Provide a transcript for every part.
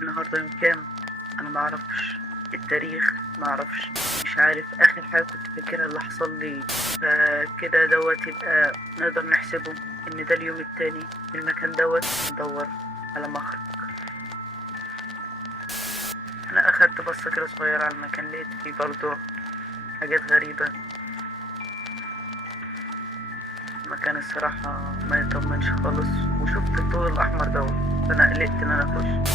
النهاردة يوم كام؟ أنا معرفش التاريخ، معرفش، مش عارف آخر حاجة كنت فاكرها اللي حصل لي. فكده دوت يبقى نقدر نحسبه إن ده اليوم التاني في المكان دوت. ندور على مخرج. أنا أخدت بصة كده صغيرة على المكان، لقيت فيه برضه حاجات غريبة. المكان الصراحة ما يطمنش خالص، وشفت الضوء الأحمر دوت فأنا قلقت إن أنا أخش.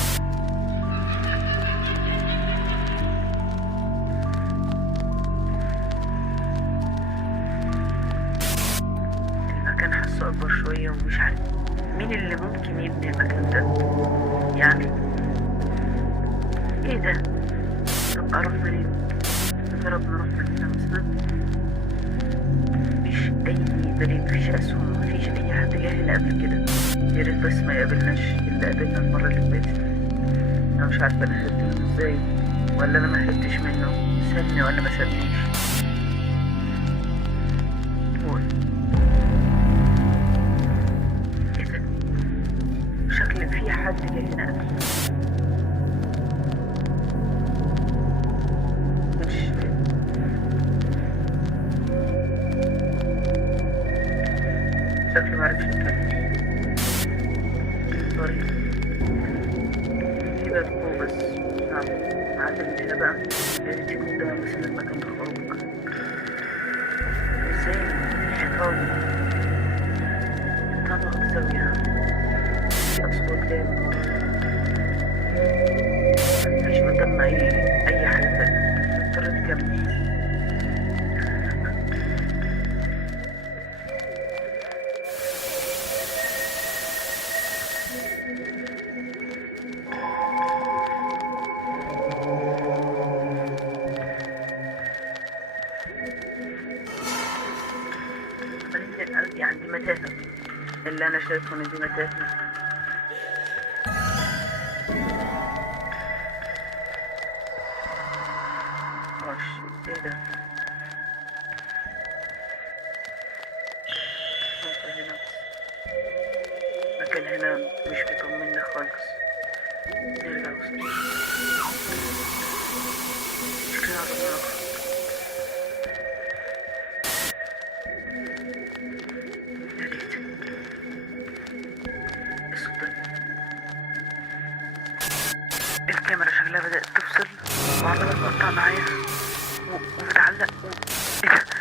المكان حاسه أكبر شوية، ومش عارف مين اللي ممكن يبني المكان ده. يعني ايه ده؟ طب أروح منين؟ نجرب نروح من هنا مثلا. مفيش أي دليل، مفيش أسهم، مفيش أي حد جاي هنا قبل كده. يا ريت بس ما يقابلناش اللي قابلنا المرة اللي فاتت. أنا مش عارفة أنا هربت منه ازاي، ولا أنا ما هربتش منه، سابني ولا ما سابنيش. قول. ايه ده؟ شكل في حد جاي هنا قبل. مش شكله معرفش يتكلم. طريق كده فوق بس. نعم. نعدي من هنا بقى. يا ريت يكون ده مثلا مكان الخروج. ازاي الحيطان طبقة زاوية، في أصوات جاية من ورا. مفيش قدامنا أي حاجة تانية، نضطر نكمل. يعني دي متاهة، اللي أنا شايفه إن دي متاهة. ايه ده؟ ممكن هنا بس. مكان هنا مش بيطمني خالص. نرجع وسط. شكلنا قربنا نخرج. يا ريت. الصوت ده. الكاميرا شكلها بدأت تفصل وعمالة تقطع معايا وبتعلق ايه ده؟